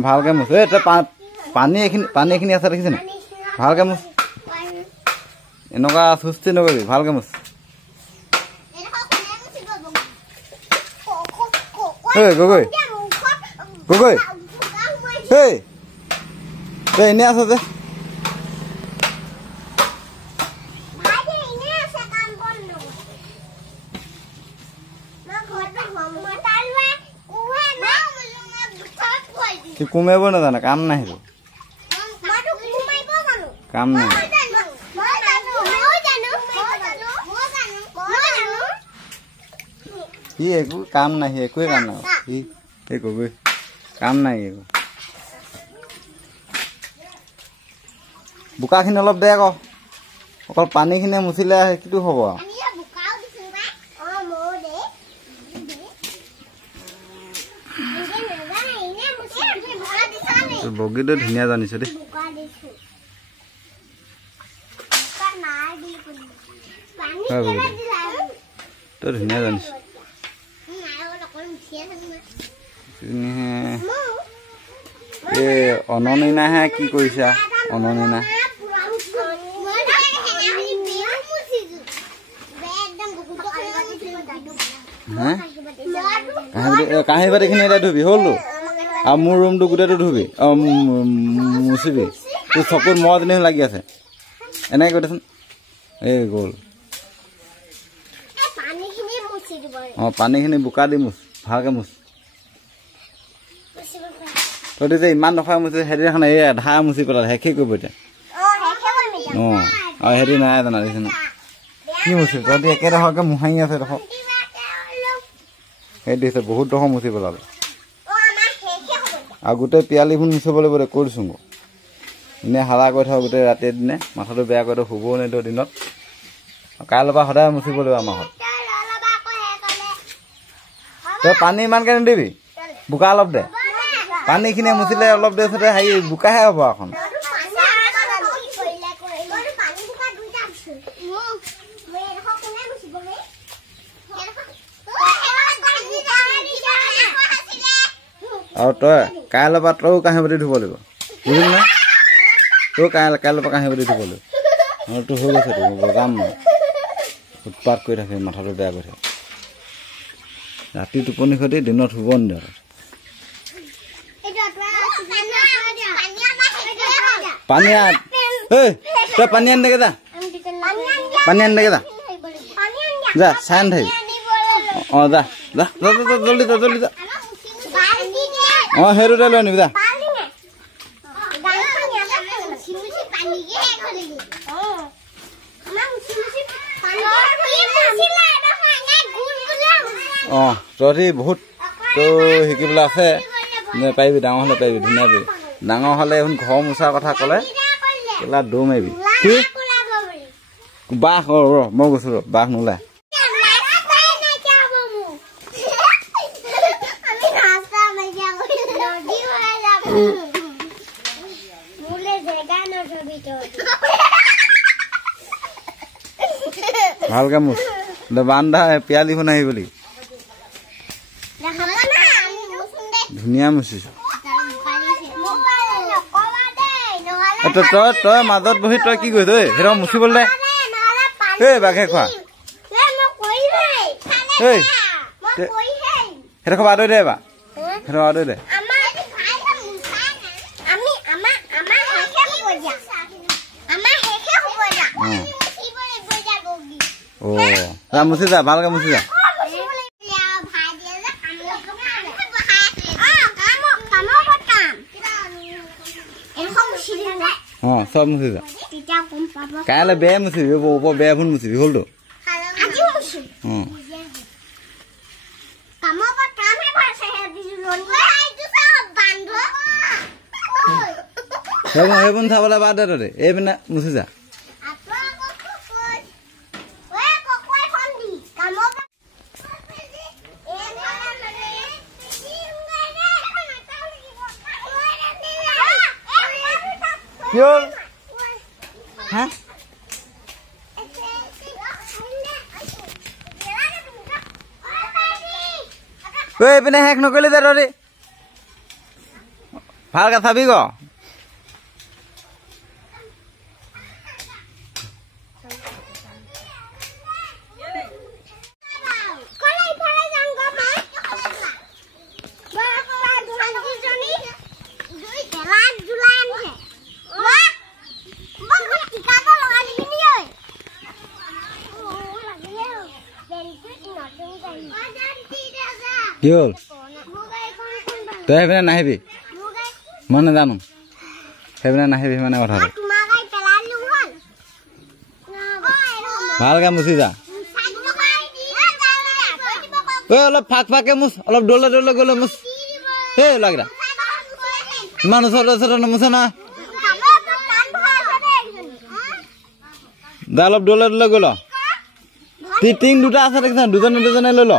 ভালকে মুচ পানী এখিনি আছে দেখিছে না ভালকে মুচ এনেকুৱা সুস্থি নকৰিবি ভালকে মুচ গগৈ এনে আছ যে কুমাইব নাজানে কাম নাই কাম নাই সি একো কাম নাই সি একোৱে কাম নাই সি গগৈ কাম নাই বোকাখিনি অলপ দে আকৌ অকল পানীখিনি মুচিলে সেইটো হ'ব বগীটো ধুনীয়া জানিছো দেই তই ধুনীয়া জানিছো এই অননীনাহে কি কৰিছা অননীনা কাঁহী বাতিখিনি এতিয়া ধুবি হ'লতো আৰু মোৰ ৰুমটো গোটেইটো ধুবি মুচিবি তোৰ চকুত মহ যেনে লাগি আছে এনেকৈ কৈ দেচোন এই গ'ল পানীখিনি বোকা দি মুচ ভালকৈ মুচ তই যে ইমান দফা মুচি সেইদিনাখন এই আধা মুচি পেলালে শেষেই কৰিব এতিয়া হেৰি নাই জানা দেখিছে না কি মুচি তহঁতি একেডোখৰকৈ মোহাৰি আছে দেখোন সেই দিছে বহুত ডোখৰ মুচি পেলালে আৰু গোটেই পিয়ালিবোৰ মুচিব লাগিব কৈ দিছোঁ এনেই হালা কৰি থাকোঁ গোটেই ৰাতিয়ে দিনে মাথাটো বেয়া কৰি থওঁ শুবও নিদিওঁ দিনত কাইলৈৰ পৰা সদায় মুচিব লাগিব আমাৰ ঘৰত তই পানী ইমানকৈ নিদিবি বোকা অলপ দে পানীখিনি মুচিলে অলপ দেৰি পিছতে হেৰি বোকাহে হ'ব এখন আৰু তই কাইলৈৰ পৰা তইও কাঁহী বাতি ধুব লাগিব বুজিলি নাই তই কাইলৈৰ পৰা কাঁহী বাতি ধুব লাগিব তোৰ হৈ গৈছে তো বজাম মই উৎপাত কৰি থাকে মাথাটো বেয়া কৰি থাকে ৰাতি টোপনি সৈতে দিনত শুব নিদিয়ে পানী তই পানী আনি দেগে যা পানী আনি দেগে যা চাই আনি থাকিবি যা যা জলদি যা জলদি যা সেইটোতে লৈ আনিবি যা তহঁতি বহুত তই শিকিবলৈ আছে পাৰিবি ডাঙৰ হ'লে পাৰিবি ধুনীয়া পাৰিবি ডাঙৰ হ'লে এখন ঘৰ মোচাৰ কথা ক'লে কেলা দৌ মাৰিবি কি বাঘ মই গৈছোঁ বাঘ নোলায় ভালকে মুচ বান্ধা পিয়ালি শুনাই বুলি ধুনীয়া মুচিছো তই মাজত বহি তই কি কৰিছ সেইটো মুচিবলৈ দে বাঘে খোৱা সেইটো খবৰ আদৰি দে বা সেইটো আদৰি দে মুচি যা ভালকে মুচি যা চব মুচি যা কাইলৈ বেয়া মুচিবি ওপৰ বেয়া ফুল মুচিবি হ'লতো সেইবোৰ চাবলৈ বাদ দে তহঁতি এইপিনে মুচি যা কি হ'ল হা ঐ এইপিনে শেষ নকৰিলি যে তহঁতি ভালকে চাবি ক কি হ'ল তই সেইপিনে নাহিবি মই নাজানো সেইপিনে নাহিবি মানে কথাটো ভালকে মুচি যা ঐ অলপ ফাক ফাকে মুচ অলপ দৌলে দৌলে গ'লে মুচ এই লাগা ইমান ওচৰত ওচৰত নুমুছে নহয় দা অলপ দৌলে দৌলে গ'ল টিং দুটা আছে দেখিছা দুজনে দুজনে লৈ ল